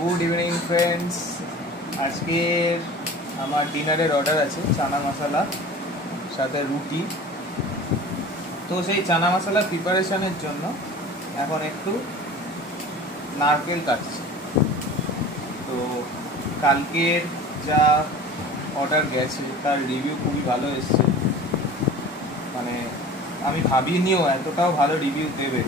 Good evening friends. আজকের আমার ডিনারের অর্ডার আছে চানা মশলা সাথে রুটি। তো সেই চানা মশলা প্রিপারেশনের জন্য এখন একটু নারকেল কাটছি। তো কালকের যা অর্ডার গেছে তার রিভিউ খুবই ভালো এসছে, মানে আমি ভাবিনিও এতটাও ভালো রিভিউ দেবে।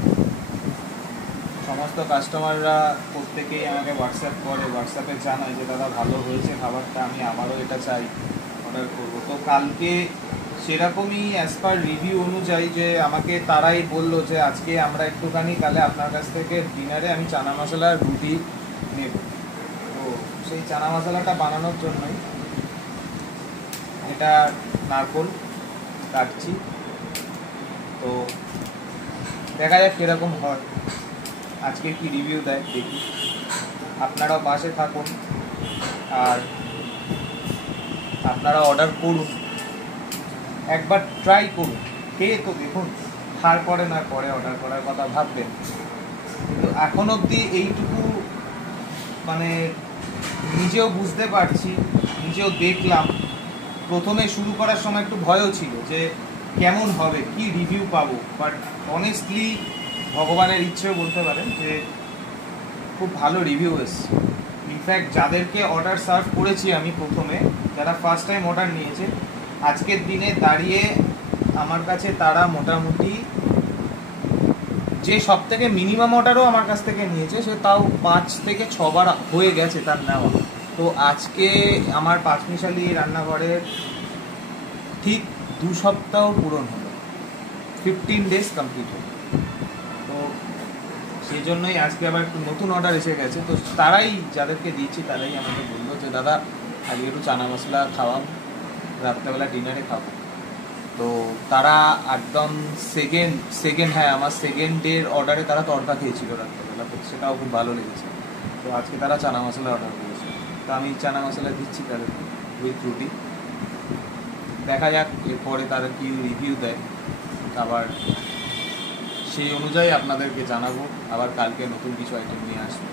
সমস্ত কাস্টমাররা প্রত্যেকেই আমাকে হোয়াটসঅ্যাপে জানায় যে দাদা ভালো হয়েছে খাবারটা, আমি আবারও এটা চাই, অর্ডার করবো। তো কালকে সেরকমই অ্যাজ পার রিভিউ অনুযায়ী যে আমাকে তারাই বললো যে আজকে আমরা একটুখানি তাহলে আপনার কাছ থেকে ডিনারে আমি চানা মশলার রুটি নেব। তো সেই চানা মশলাটা বানানোর জন্যই এটা নারকোল কাটছি। তো দেখা যাক কীরকম হয়, আজকে কি রিভিউ দেয় দেখি। আপনারাও পাশে থাকুন আর আপনারা অর্ডার করুন, একবার ট্রাই করুন, খেয়ে তো দেখুন, তারপরে না পরে অর্ডার করার কথা ভাববেন। কিন্তু এখন অবধি এইটুকু মানে নিজেও বুঝতে পারছি, নিজেও দেখলাম। প্রথমে শুরু করার সময় একটু ভয়ও ছিল যে কেমন হবে, কি রিভিউ পাবো, বাট অনেস্টলি ভগবানের ইচ্ছেও বলতে পারেন যে খুব ভালো রিভিউ এসছে। ইনফ্যাক্ট যাদেরকে অর্ডার সার্ভ করেছি আমি প্রথমে, যারা ফার্স্ট টাইম অর্ডার নিয়েছে, আজকের দিনে দাঁড়িয়ে আমার কাছে তারা মোটামুটি যে সব থেকে মিনিমাম অর্ডারও আমার কাছ থেকে নিয়েছে সে তাও 5 থেকে 6 বার হয়ে গেছে তার নেওয়া। তো আজকে আমার পাঁচমিশালি রান্নাঘরের ঠিক 2 সপ্তাহ পূরণ হলো, 15 ডেজ কমপ্লিট হলো। তো সেই জন্যই আজকে আবার একটু নতুন অর্ডার এসে গেছে। তো তারাই, যাদেরকে দিচ্ছি তারাই আমাকে বললো যে দাদা আজকে একটু চানা মশলা খাওয়াম, রাত্রেবেলা ডিনারে খাবো। তো তারা একদম সেকেন্ড হ্যাঁ, আমার সেকেন্ডের অর্ডারে তারা তড়কা খেয়েছিল রাত্রেবেলা, তো সেটাও খুব ভালো লেগেছে। তো আজকে তারা চানা মশলা অর্ডার করেছে, তো আমি চানা মশলা দিচ্ছি তাদেরকে উইথ রুটি। দেখা যাক এরপরে তারা কি রিভিউ দেয়, আবার সেই অনুযায়ী আপনাদেরকে জানাবো। আবার কালকে নতুন কিছু আইটেম নিয়ে আসবো।